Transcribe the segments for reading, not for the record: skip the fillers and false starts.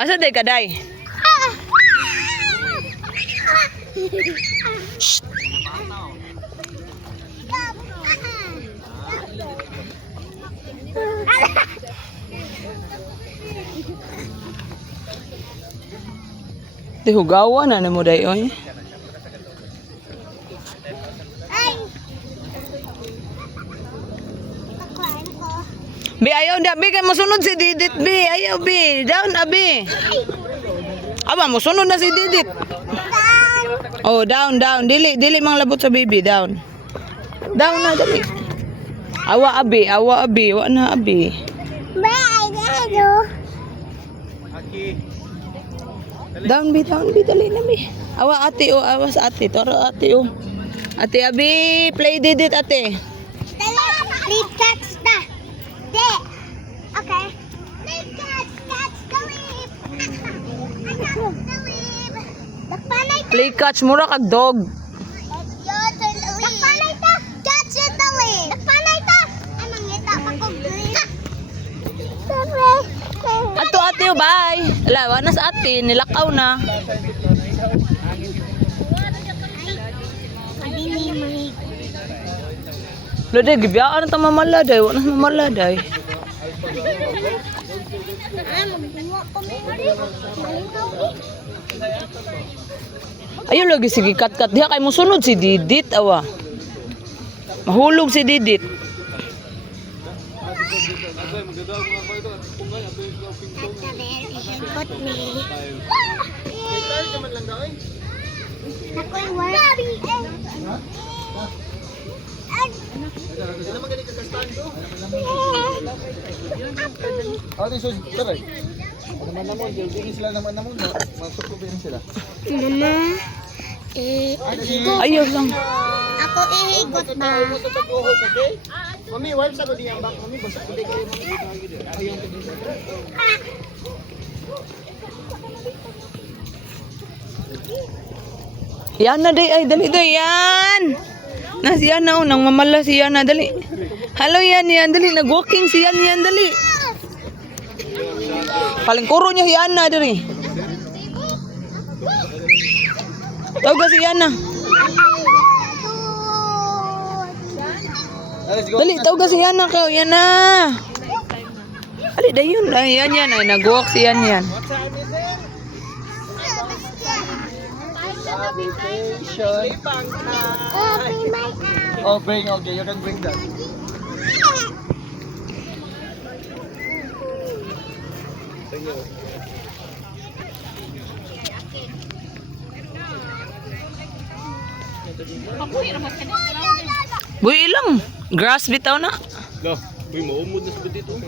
Asa day ka day? Di hugawan na mo day oy. Bi ayaw da bi kay mosunod si Didit bi. Ayaw bi. Down abi. Aba mosunod na si Didit. Oh, down. Dili mang labot sa baby, down. Down na dali. Awa abi. Wa na abi. Down bi dali na bi. Awa ate oh, awas ate. Toro ate oh. Ate abi, play Didit ate. Please catch the dick. Okay. Please catch the leaf. I got the leaf. The panay. Play catch mura kag dog. The panay ta. Catch the leaf. The panay ta. Ay mangita pa kog leaf. Ato ate oh, bye. Ala, wa na sa ate, nilakaw na. Lode gibiyaan ta mamaladay, wa na mamaladay. Ayo lagi sige kat-kat diha kay mosunod si Didit awa. Mahulog si Didit. Mama, Ayaw lang. ako ihigot na. Mami, wipe sa ko di ang back. Mami, basta ko di kayo. Yan na day, ay dali day yan. Na si Yana oh, nang mamala si Yana dali. Hello yan, dali nag-walking si yan dali. Palingkuro niya si Yana dali. Tawag si Yana. Dali, tawag si Yana ka, Yana. Ali dayon, yan ay nag-walk si yan. Oh, bring, okay, you can bring that. Buy ilang. Grass bitaw na. Go, boy, maumod na sa dito.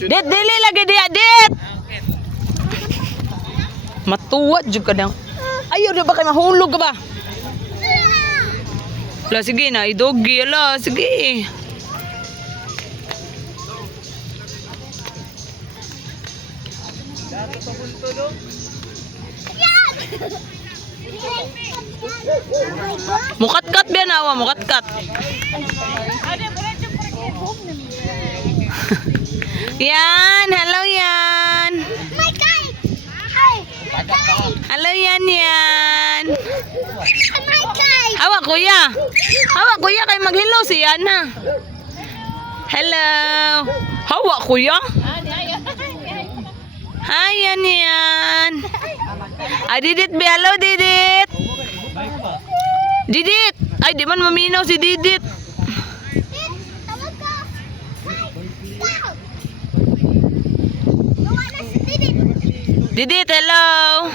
Dit, dili lagi dia, dit. Matuwa jud ka daw. Ayaw na ba kay mahulog ka ba? La sige na, idogi la, sige. Mukat-kat ba na, mukat-kat. Yan, hello yan. My kite! Ay! My kite! Hello yan. My kite! Hawa kuya kay mag-hello si Yana. Hello. Hawa kuya. Hi yan. Ay Didit be, hello Didit. Didit. Ay di man maminaw si Didit. Tawag ka! Gawa na si Didit! Didit, hello.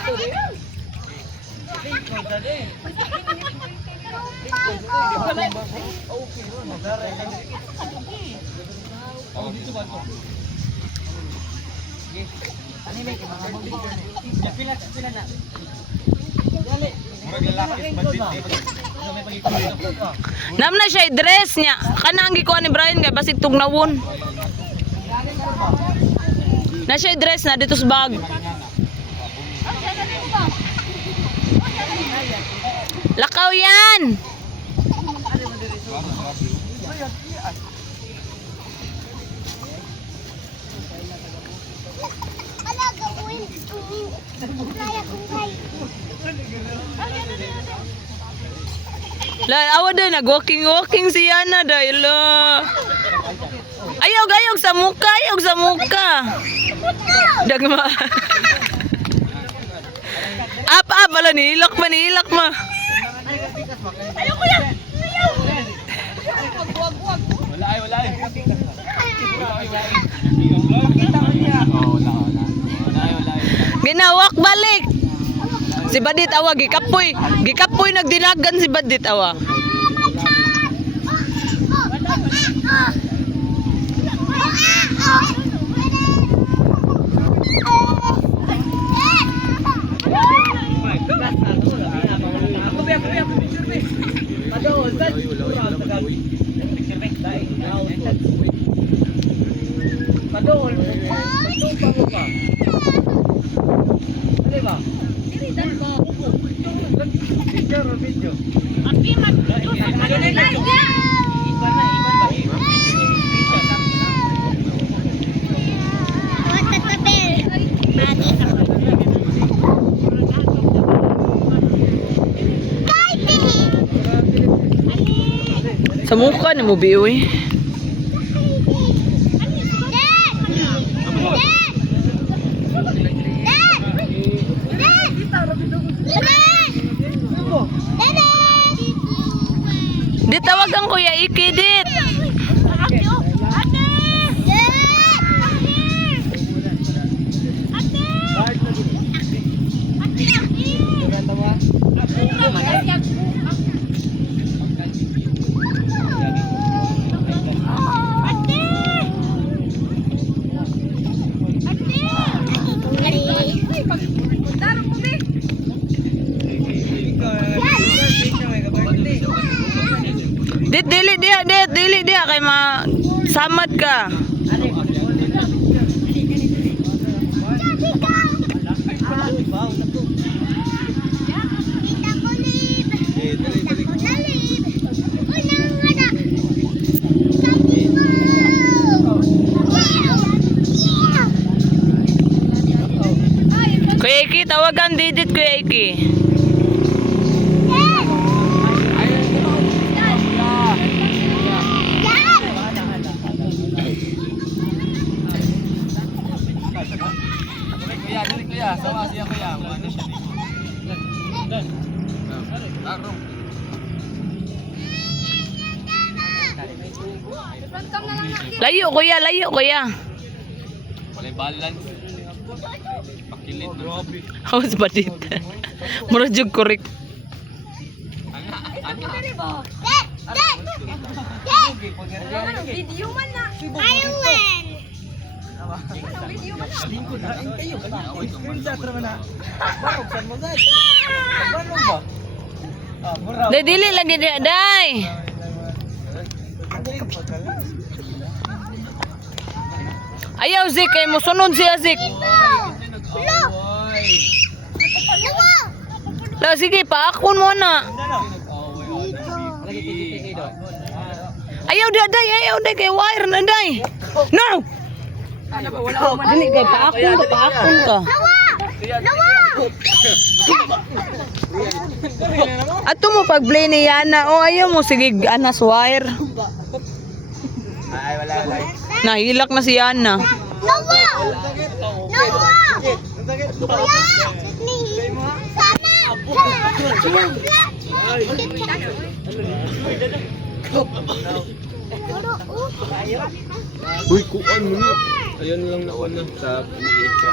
Nam na siya dress niya. Kanang gikuha ni Brian kay basig tugnawon. Na siya dress na dito sa bag. Lakaw yan. Kaya kung kay. La, awa day, nag-walking si Yana day, la. Ayog sa muka. Dagma. Apa, bala, nilak ma. Ayoko yan! Ginawak balik. Si Badit awa gikapoy nagdinagan si Badit awa. Sa muka ni mo biuy. Dit tawagan ko ya Iki dit. Dit dili dia kay samad ka. Kuya Iki, tawagan didit Kuya Iki. Kuya, sama siya kuya. Ano siya? Layo kuya. Walay balance. Pakilit na. Hawas Badit. Mura jud korek. Video man na. Ayaw win. Day dili lagi dia day. Ayaw Zik kay mo sunod siya Zik. La sige pa akon mo na. Ayaw day kay wire na day. No. Dili kay pa akon ka. Ato mo pag-play ni Yana. O ayaw mo sige anas wire. Ay, wala. Nahilak na si Yana. Kuya! Uy, kuan mo na. Ayun lang nakuha na sa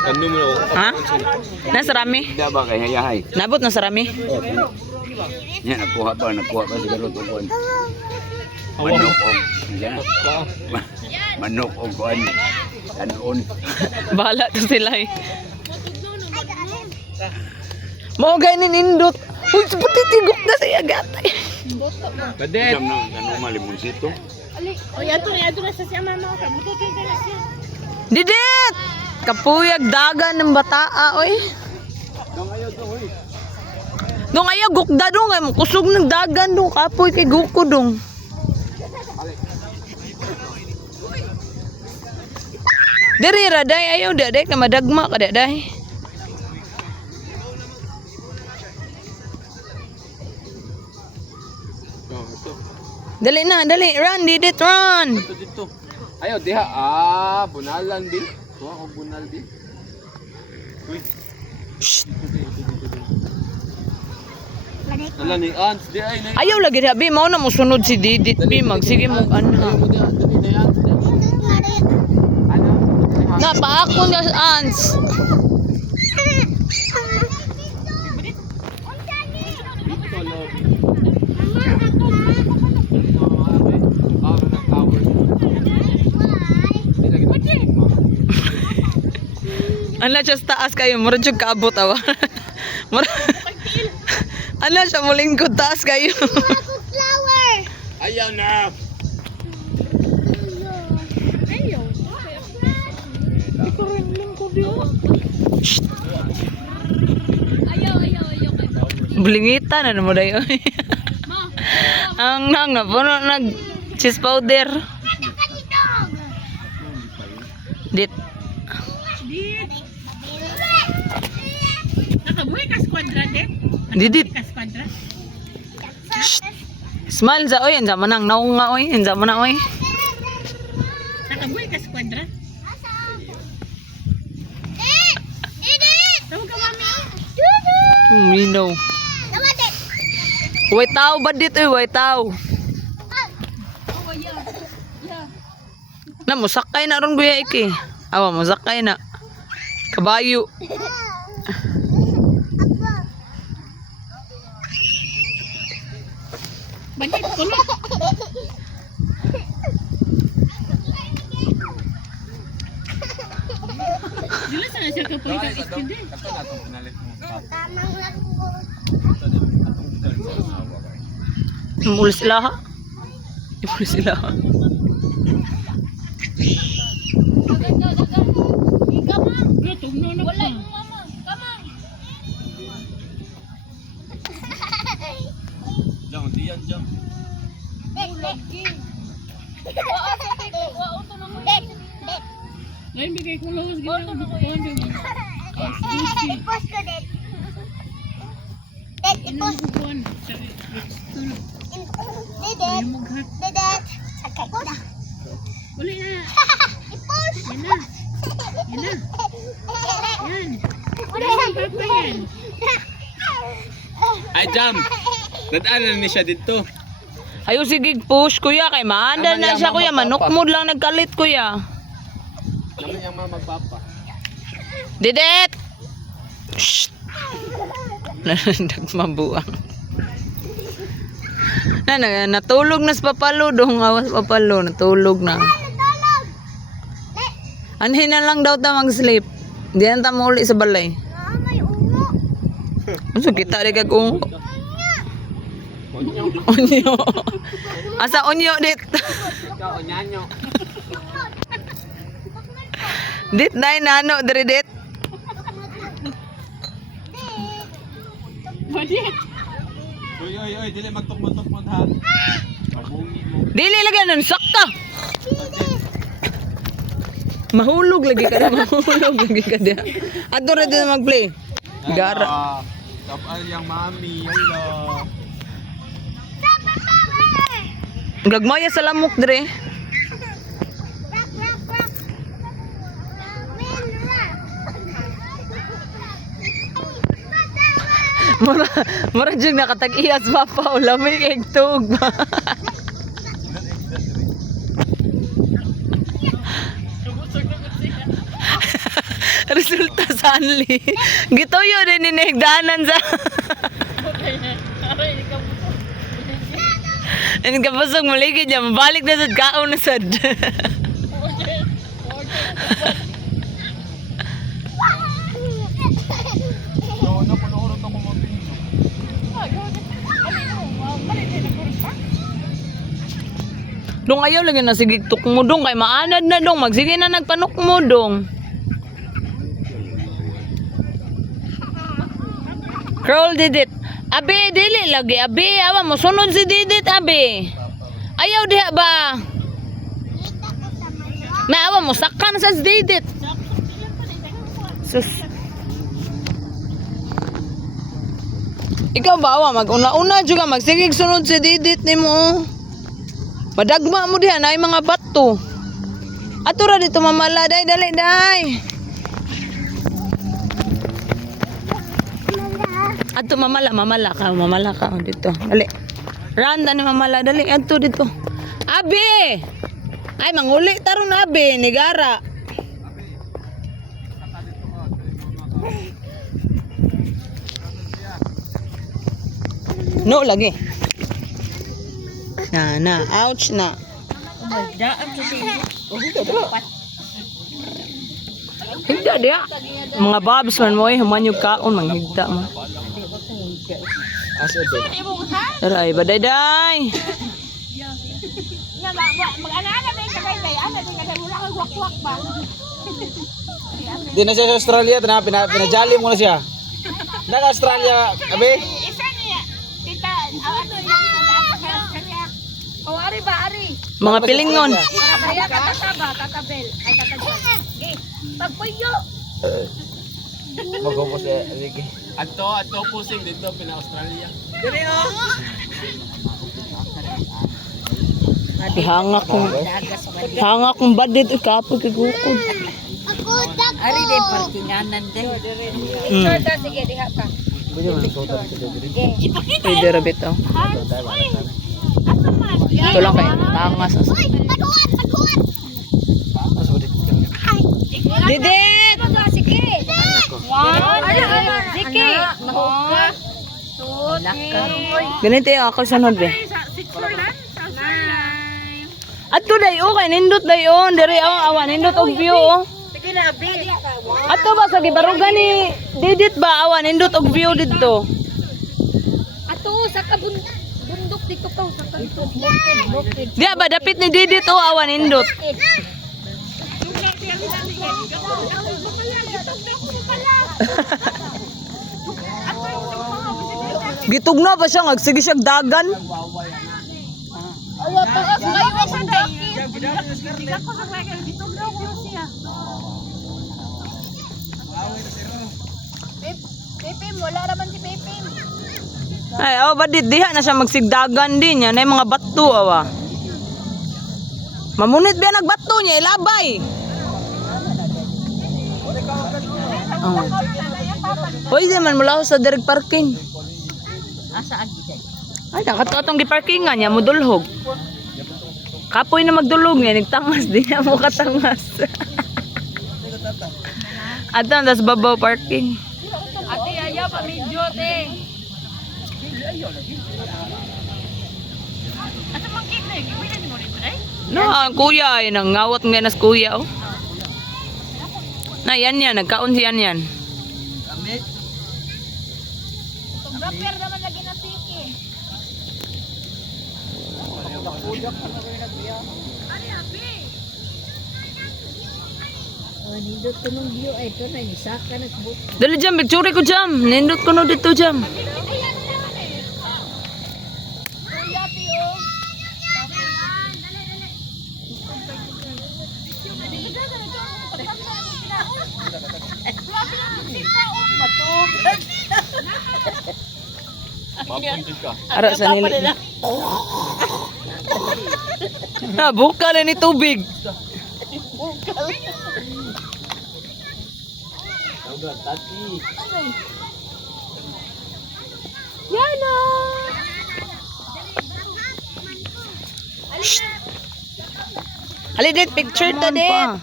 ano mo na. Ha? Nasa rami? Hindi ba kay hayahay? Nabot na sa rami? Yan, nakuha pa siguro ito kuan. Manok o. Yan. Manok o kuan. Kanon. Bahala to sila eh. Mau ganin indot. Uy, seperti tigok na siya gatay. Badet. Jam na ganun malimunsito. Didit! Kapuyag dagan ng bataa, oy. Dong ayaw gukda dong, ay kusog ng dagan dong, kapoy kay guko dong. Diri ra day ayaw da day ka madagma ka da day. Dali na, dali. Run, Didit, run. Dito, dito. Ayaw, diha. Bunalan din. Tuwa ko bunal din. Uy. Shh. Ala ni Ans, di ay na. Ayaw lagi na, Bi. Mao na mo sunod si Didit, Bi. Magsige mo, Dali anha. mo diha, dali na yan. Ano? Napaakon ka, Ans. Dito, lobby. Para ng tower. Di lagi na. Ano siya sa taas kayo, mura siya kaabot awa. Mura. Ano siya mulingkod taas kayo. Flower. Ayaw na. Bulingitan ano mo dayo. Ang nang napuno nag cheese powder. Dit. Nakabuhay ka squadra, de? Didit. Ka squadra? Smile sa oy, enza manang naong nga oy, enza mana oy. Nakabuhay ka squadra? Tawag ka, mami. Minaw. Way tao ba dit oy, way tao. Na musakay na ron kuya iki. Awa musakay na. Kabayo. Bandit, kulo. Dila sana siya kapuhay ka istinde. Kato na itong pinalit mo. Tamang lang ko. Muli sila ha. Muli sila ha. Bro, tugno na pa. Jam, diyan, jam. Lain bigay ko lawas gina. I-post ko din. Dad, i-post. Kukuan. Dad, Mughat. dad. Sakay ko na. Uli na. I-post. Yan na. Yan na. Yan. Yan, papa yan. Ay, jam. Nadaanan ni siya dito. Ayo sige push kuya kay maanda na siya kuya, manok mood lang nagkalit kuya. Naman yung mga magpapa. Didet. Shh. Nandag mabuang. Natulog na sa papalo dong awas papalo, natulog na. Anhin na lang daw ta mag-sleep. Di na ta mauli sa balay. May ungo. Ano kita rin kag ungo? Onyo. Asa onyo dit? Ikaw, onyanyo. Dit nay nano diri dit. Bandit. Uy, dili magtukmod-tukmod ha. Pabungi mo. Dili lagi nun sakta. Mahulog lagi ka na, mahulog lagi ka na. Ato rin din mag-play. Gara. Kapal yung mami, hello. Gagmaya sa lamok dire. Rock, rock, rock. Win, rock. Mura jud nakatag-iyas papa o lamig egtog. Resulta sa anli. Gituyo din ni nagdanan sa. Ini kapasok maligid niya, mabalik na sa kaon na sad. Dong ayaw lagi na sige mo dong kay maanad na dong magsige na nagpanok mo dong. Crawl didit. Abi dili lagi abi awa mo sunod si didit abi. Ayaw diha ba? Naawa mo sakan sa didit. Sus. Ikaw ba awa mag-una-una juga magsigig sunod si didit nimo. Madagma mo diha na mga bato. Ato ra dito mamala day dali day. Ato mamala ka dito. Dali. Randa ni mamala dali ato dito. Abi. Ay manguli taron abi ni gara. No lagi. Na, ouch na. Higda dia. Mga babs man mo human yung kaon manghigda mo. Aso din. Aray, baday-day. Di na siya sa Australia, pinajali mo na siya. Naka-Australia, abi? Mga pilingon. Mag-upos eh, sige. Ato pusing dito pina-Australia. Hanga kong badit kapag kagukod. Ako dag. Ari din parkinganan din. Sige, diha ka. Pwede rabit oh. Ito lang kayo. Tangas. Uy, taguan. Didit! Sige. Sige. Ganito yung ako sunod be. Ato day oh, kay nindot day oh. Diri oh, awan nindot og view oh. Ato ba sa gibarugan ni Didit ba awan nindot og view didto. Ato sa bundok dito ka sa bukid. Diya ba dapit ni Didit oh awan nindot. Gitugna ba siya sige siya dagan. Pipim, wala naman si Pipim. Ay, oh, badit diha na siya magsigdagan din yan. Ay, mga bato, awa. Mamunit ba nagbato niya, ilabay. Oh. Pwede man mula sa direct parking. Asa agi day? Ay, nakatotong di parkingan niya, mudulhog. Kapoy na magdulog niya, nagtangas din niya mo katangas. At tas babaw parking. Ate ayaw pa medyo te. Asa man kit na, gibilan mo rin ay? No, ang kuya ay nangawat nga nas kuya oh. Na yan yan, nagkaon siyan yan. Rapper naman lagi na siki. Ari abi. Oh, nindot ko nung view ay ito na nisaka na book. Dali jam, picture ko jam. Nindot ko no dito jam. Mapuntis ka. Ara sa nili. Na buka na ni tubig. Yana. Halidit picture ta din.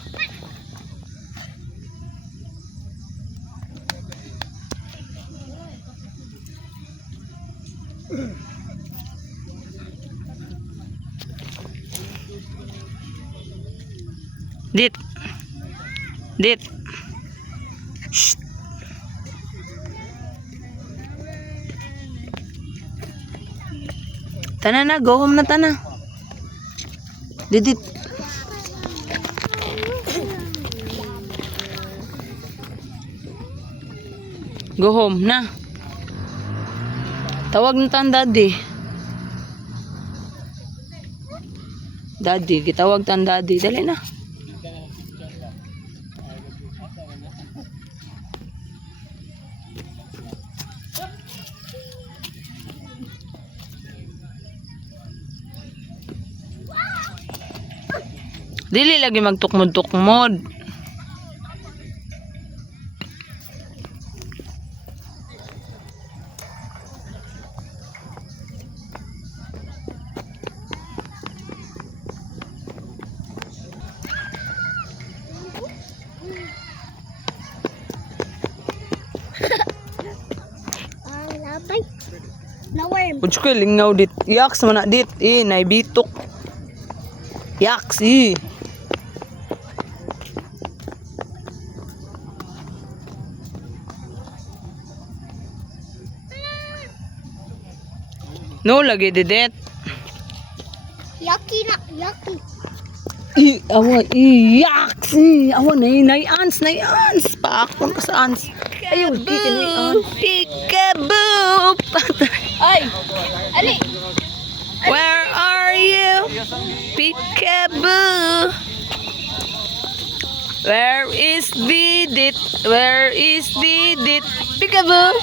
Dit. Dit. Shh. Tana na, go home na tana. Didit. Go home na. Tawag na tan daddy. Daddy, gitawag tan daddy. Dali na. Dili lagi magtukmod-tukmod. Labay. Na-worm. Pudyo ko lingaw dit. Yaks man na dit. Naibitok. Yaks No, lagi didet. Yucky na, yucky. Awa, yaks. Awa, nay-ans. Paakon ka sa ans. Ayun, kiki nay-ans. Peekaboo. Ay! Ali! Where are you? Peekaboo. Where is Didit? Where is Didit? Peekaboo.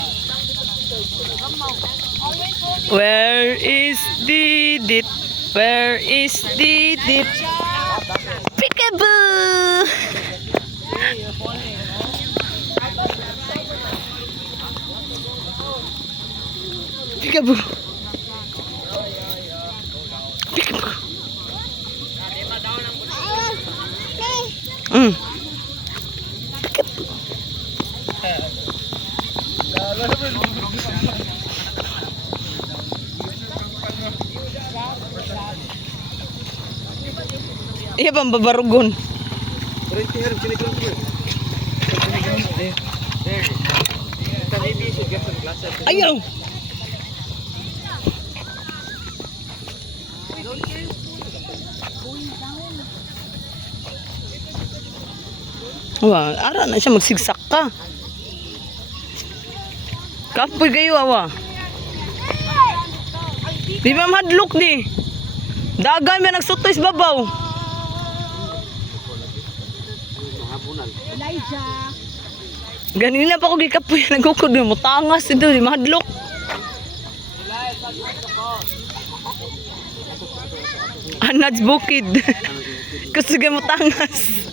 Where is Didit? Where is Didit? Peekaboo. Peekaboo. Peekaboo. Mm. Iya bang babarugon. Ayaw. Wah, ara na siya magsigsak ka. Kapoy kayo awa. Di ba madlok ni? Dagay may nagsutoy sa babaw. Ganina pa ko gikapoy nagukod mo tangas ito di madlok. Anats bukid. Kusuga mo tangas.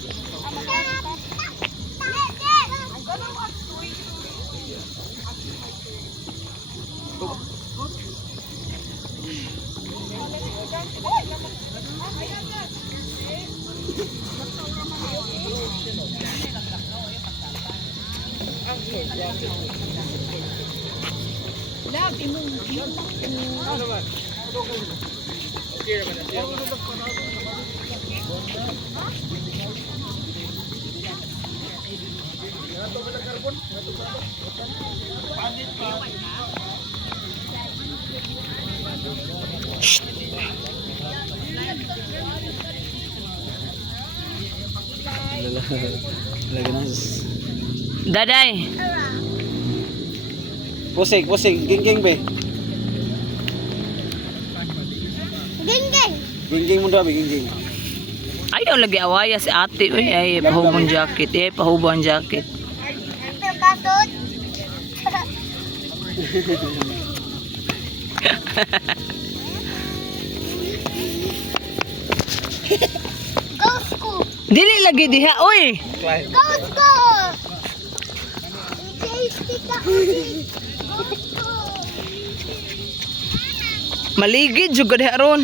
Daday. Pusing. Ging be. Geng-geng. Ging mo daw, ging. Ayaw lagi awaya si ate. Uy, ay pahubong jacket. Pahubong jacket. Kasot. Ghost ko. Dili lagi diha, uy. Ghost ko. Tasty ka. Ghost ko. Maligid juga diha ron.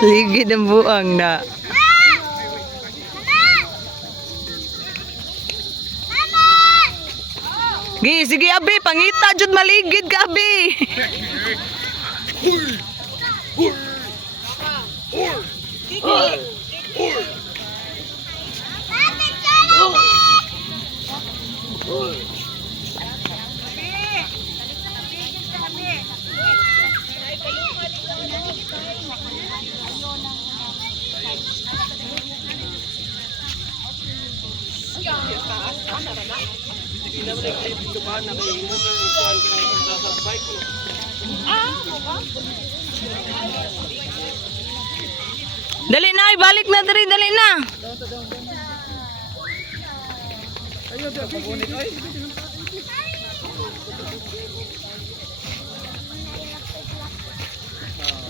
Ligid ang buang na. Sige abi, pangita jud maligid ka abi. Dali na, balik na dali, dali na.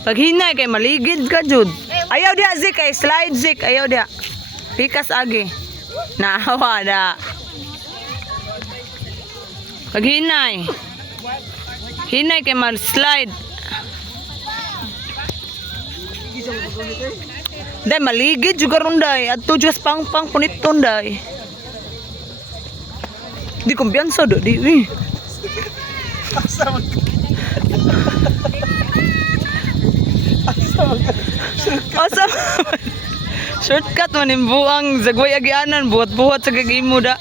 Pag hinay kay maligid ka jud. Ayaw dia Zik kay slide Zik, ayaw dia. Pikas agi. Naawa da. Pag hinay. Hinay kay mal-slide. Day maligid juga runday. Adto just pang puniton day. Di kumpiyansa do di. Asa shortcut man imbuang zagway agianan buhat-buhat sa gagimo da.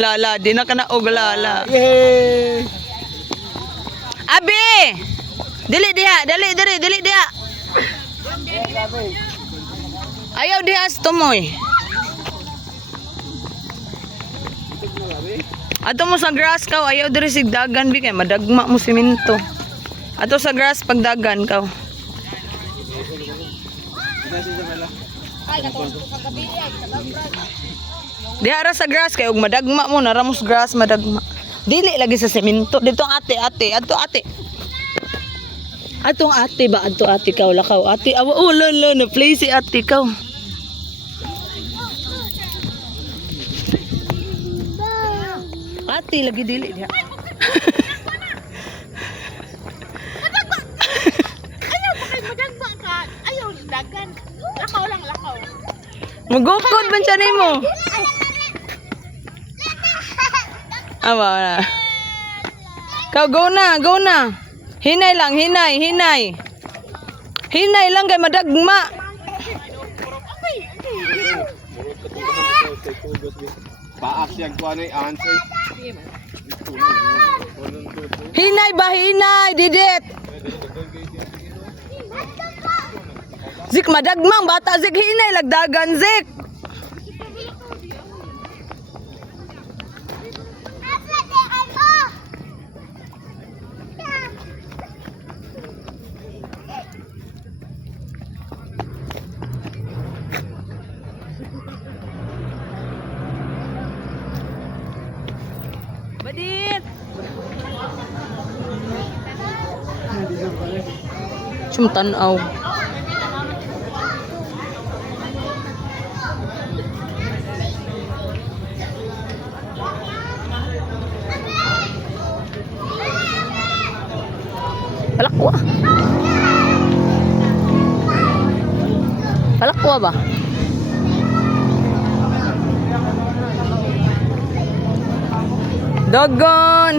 Lala, di na kana og lala. Yay! Abi! Dili diha, dili diha. Ayaw diha tumoy. Ato mo sa grass kaw, ayaw diri sig dagan bi kay madagma mo simento. Ato sa grass pag dagan kaw. Diha ra sa grass kay og madagma mo naramos grass madagma. Dili lagi sa semento dito ang ate. Atong ate ba adto ate kaw lakaw ate awa la na play si ate kaw. Ate lagi dili diha. Madagba ka. Ayaw dagan. Lakaw lang, lakaw. Magukod man siya nimo. Awa na. Kaw go na. Hinay lang, hinay. Hinay lang kay madagma. Paak siya ko ano answer. Hinay ba hinay didit. Zik madagmang bata Zik hinay lagdagan Zik. Badit. Tanaw. Palakwa ba? Dogon!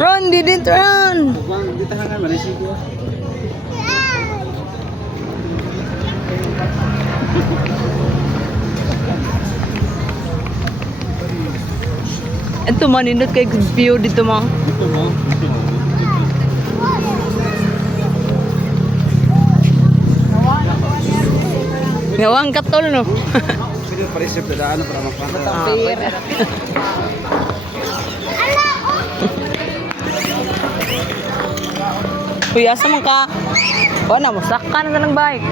Run, didn't run! Bang, di tahangan Malaysia ko. Ito manindot kay view dito mo. Ito mo. Ngawang katol no. Pwede pa-reserve na daan para makapata. Pwede. Uy, asa man ka? O na, musaka na ng bike.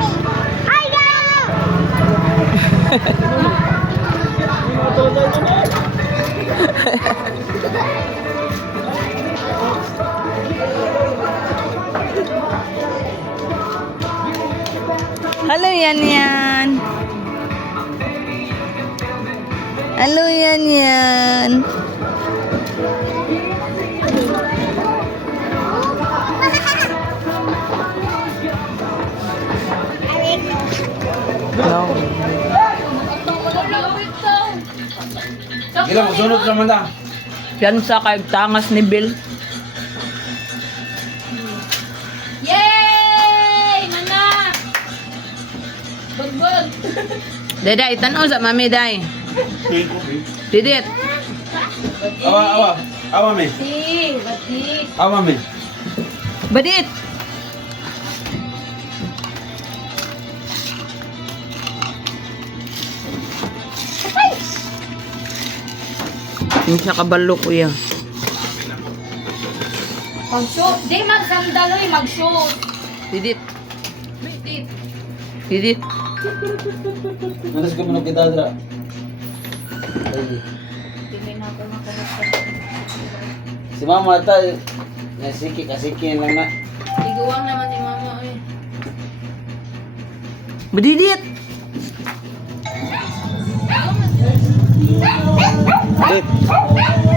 Halo yan. Halo yan. No. Gila, magsunod naman na. Yan sa kay tangas ni Bill. Yay! Nana! Bug. Dada, itanaw sa mami, day. Didit. Awa me. Batik. Awa me. Badit. Hindi siya kabalo, kuya. Mag-shoot. Di mag-sandal, oy, mag-shoot. Didit. Didit. Nanas ka mo kita dra. Ay, Hindi na ako makarap. si mama ta kasikin lang na. Tiguang naman si mama, oy. Bedidit. Dit.